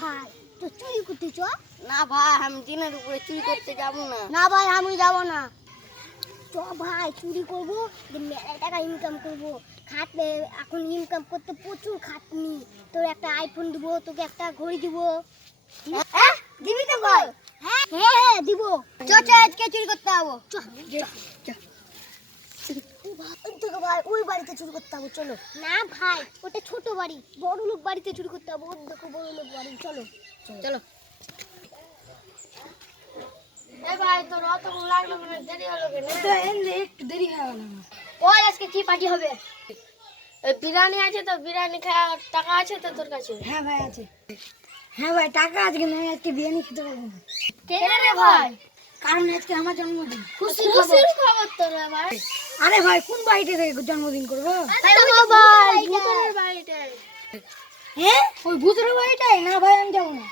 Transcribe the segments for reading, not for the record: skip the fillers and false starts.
ভাই তো চুরি করতে চ। না ভাই আমি দিনের উপরে চুরি করতে যাব না। না ভাই আমি যাব না। চ ভাই চুরি করবো, মেলা টাকা ইনকাম করবো। খাটবে এখন ইনকাম করতে প্রচুর খাটনি। তোর একটা আইফোন দিব, তোকে একটা ঘড়ি দিব। হ্যাঁ দিবি তো ভাই? হ্যাঁ হ্যাঁ দিব। চ চ আজকে চুরি করতে যাবো। চ তোকে ভাই ওই বাড়িতে চুরি করতে হবে, চলো। না ভাই ওটা ছোট বাড়ি, বড় লোক বাড়িতে চুরি করতে হবে। ওর দেখো বড় লোক বাড়ি, চলো চলো। এ ভাই তোর অতক্ষণ লাগলো কেন? দেরি হলো কেন? তো একটু দেরি হয়ে গেল। ওই আজকে কি পার্টি হবে? বিরিয়ানি আছে তো, বিরিয়ানি খাওয়ার টাকা আছে তো তোর কাছে? হ্যাঁ ভাই আছে। হ্যাঁ ভাই টাকা আছে কিন্তু আমি আজকে বিরিয়ানি খেতে পারবো না। কেন রে ভাই? কারণ আজকে আমার জন্মদিন। খুশির খবর তো রে ভাই। আরে ভাই কোন বাড়িতে থেকে জন্মদিন করবো? ভাই ভূতের বাড়িটাই। হ্যাঁ ওই ভূতের বাড়িটাই? না ভাই আমি যাবো না।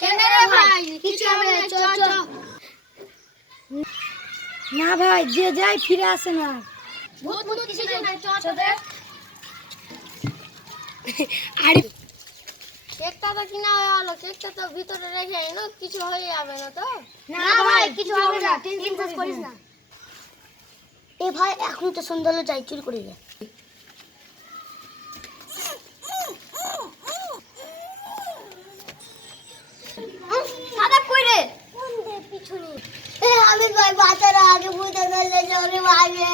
কেন রে ভাই? কিছু হবে না, চ চ। না ভাই যে যায় ফিরে আসে না। ভূত কিছু না, চ চ দে। আরে কেকটা তো কিনা হয়ে গেল, কেকটা তো ভিতরে রেখে এনো, কিছু হয়ে যাবে না তো? না ভাই কিছু হবে না, টেনশন করিস না। এ ভাই এখন তো সন্ধ্যা হলো, যাই চুরি করে গে। সাদা কই রে? কোন দে পিছনে? এ আমি ভাই বাচ্চারা আগে ভূতে ধরলে চলে ভাই রে।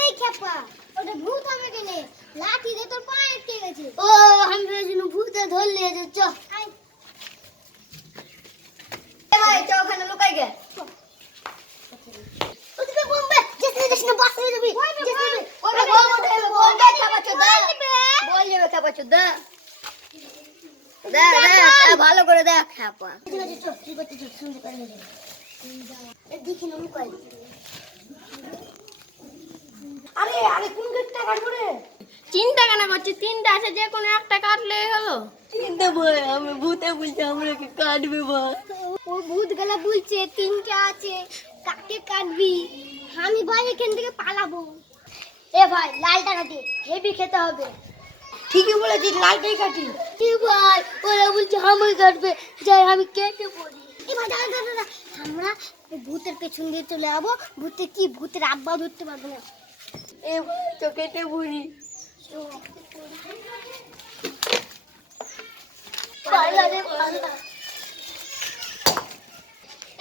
এই খেপা ওটা ভূত হবে কেনে? লাঠি দিয়ে তোর পায়ে আটকে গেছে। ও আমি ভেবেছিলাম ভূতে ধরলে যে চ। আই এ ভাই চ ওখানে লুকাই গে। ওদিকে বম্বে যেতে যেতে না বাস হয়ে যাবি। ওই বল ওঠে বল দে খাবা চ দে। বল যাবে খাবা চ দে। দে দে ভালো করে দেখ খাপা। ঠিক আছে চল কি করতে চল শুনতে পারি না। এ দেখি না লুকাই। আরে আরে কোন গেটটা কাটবো রে? চিন্তা কেন করছিস? তিনটা আছে, যে কোনো একটা কাটলেই হলো। চিন্তা ভয় আমি ভূতে বলছে আমাকে কাটবে ভাই। ও ভূত গলা বলছে তিনটা আছে, কাকে কাটবি? আমি ভাই এখান থেকে পালাবো। এ ভাই লালটা কাটি, হেভি খেতে হবে। ঠিকই বলেছিস, লালটাই কাটি। কি ভাই ওরা বলছে আমাকে কাটবে, যাই আমি কেটে পড়ি। এ ভাই দাঁড়া দাঁড়া দাঁড়া, আমরা এই ভূতের পেছন দিয়ে চলে যাবো। ভূতে কি ভূতের আব্বা ধরতে পারবে না। এ ভাই তো কেটে পড়ি। পালা রে পালা।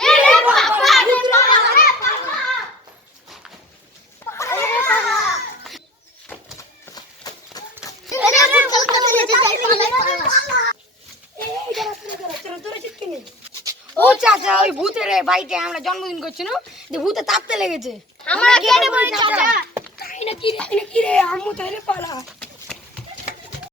এ রে বাবা রে বাবা রে বাবা। ও চাচা ওই ভূতের বাড়িতে আমরা জন্মদিন করছি না, যে ভূতে তাড়তে লেগেছে। আমরা কেটে পড়ি চাচা। তাই না কি রে আম্মু তাইলে পালা।